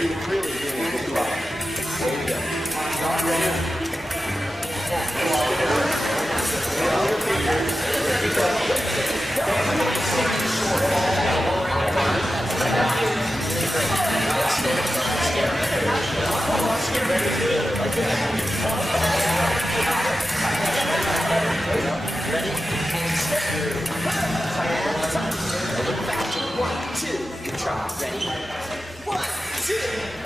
You're really doing a good job. Way to go. Ready? And step through. Look back to 1, 2. Good try. Ready? 1, 2.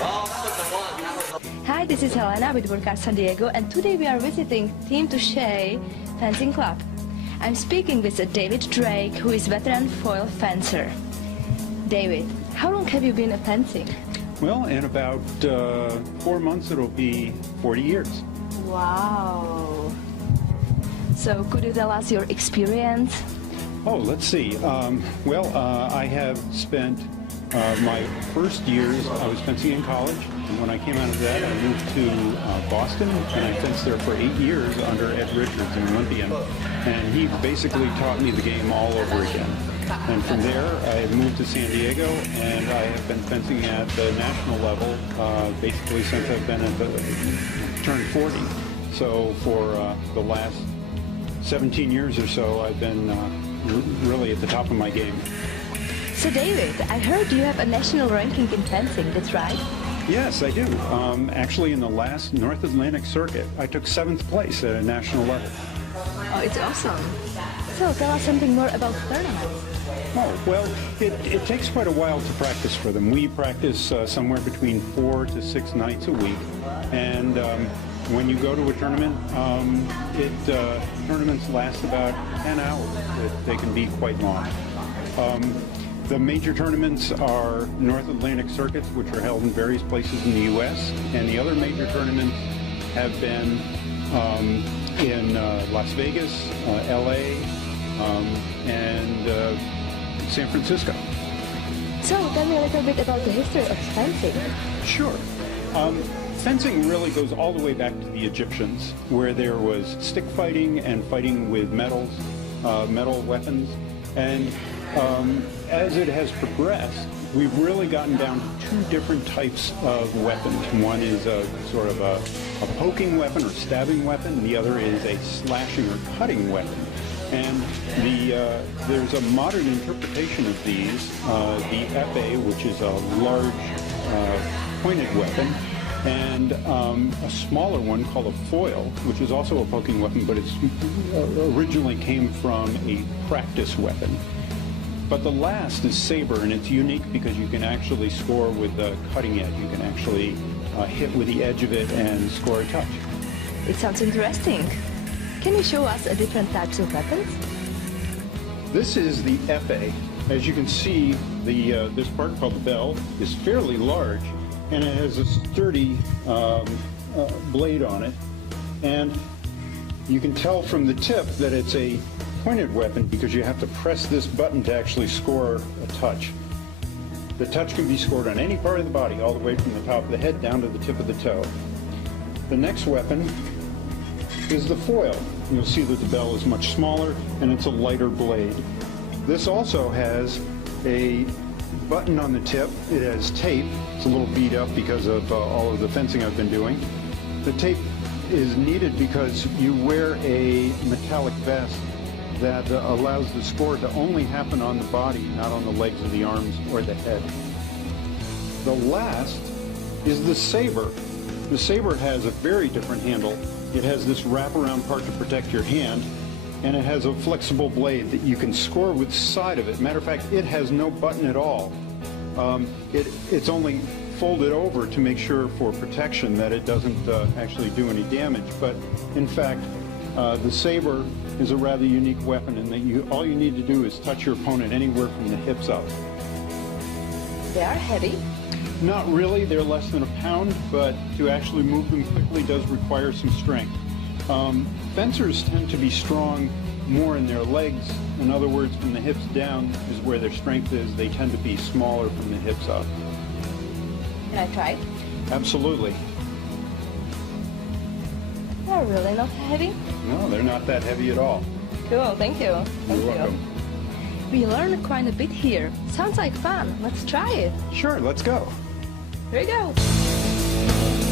Oh, that was the one. That was the... Hi, this is Helena with Burkhardt San Diego, and today we are visiting Team Touché Fencing Club. I'm speaking with David Drake, who is veteran foil fencer. David, how long have you been fencing? Well, in about 4 months it'll be 40 years. Wow. So could you tell us your experience? Oh, let's see. I have spent my first years, I was fencing in college, and when I came out of that, I moved to Boston, and I fenced there for 8 years under Ed Richards, an Olympian, and he basically taught me the game all over again. And from there, I moved to San Diego, and I have been fencing at the national level basically since I've been turned 40. So for the last 17 years or so, I've been really at the top of my game. So David, I heard you have a national ranking in fencing, that's right? Yes, I do. Actually, in the last North Atlantic Circuit, I took 7th place at a national level. Oh, it's awesome. So tell us something more about tournaments. Oh, well, it takes quite a while to practice for them. We practice somewhere between 4 to 6 nights a week, and when you go to a tournament, tournaments last about 10 hours. They can be quite long. The major tournaments are North Atlantic circuits, which are held in various places in the U.S., and the other major tournaments have been in Las Vegas, L.A., and San Francisco. So tell me a little bit about the history of fencing. Sure. Fencing really goes all the way back to the Egyptians, where there was stick fighting and fighting with metal weapons. And as it has progressed, we've really gotten down to 2 different types of weapons. One is a sort of a poking weapon or stabbing weapon, and the other is a slashing or cutting weapon. And there's a modern interpretation of these, the épée, which is a large pointed weapon, and a smaller one called a foil, which is also a poking weapon, but it's originally came from a practice weapon. But the last is saber, and it's unique because you can actually score with the cutting edge. You can actually hit with the edge of it and score a touch. It sounds interesting. Can you show us different types of weapons? This is the épée. As you can see, this part called the bell is fairly large, and it has a sturdy blade on it. And you can tell from the tip that it's a pointed weapon because you have to press this button to actually score a touch. The touch can be scored on any part of the body, all the way from the top of the head down to the tip of the toe. The next weapon is the foil. You'll see that the bell is much smaller and it's a lighter blade. This also has a button on the tip. It has tape. It's a little beat up because of all of the fencing I've been doing. The tape is needed because you wear a metallic vest that allows the score to only happen on the body, not on the legs or the arms or the head. The last is the saber. The saber has a very different handle. It has this wraparound part to protect your hand, and it has a flexible blade that you can score with the side of it. Matter of fact, it has no button at all. It's only folded over to make sure for protection that it doesn't actually do any damage. But in fact, the saber is a rather unique weapon in that all you need to do is touch your opponent anywhere from the hips up. They are heavy. Not really, they're less than a pound, but to actually move them quickly does require some strength. Fencers tend to be strong more in their legs. In other words, from the hips down is where their strength is. They tend to be smaller from the hips up. Can I try? Absolutely. They're really not heavy? No, they're not that heavy at all. Cool, thank you. You're welcome. We learned quite a bit here. Sounds like fun. Let's try it. Sure, let's go. Here we go.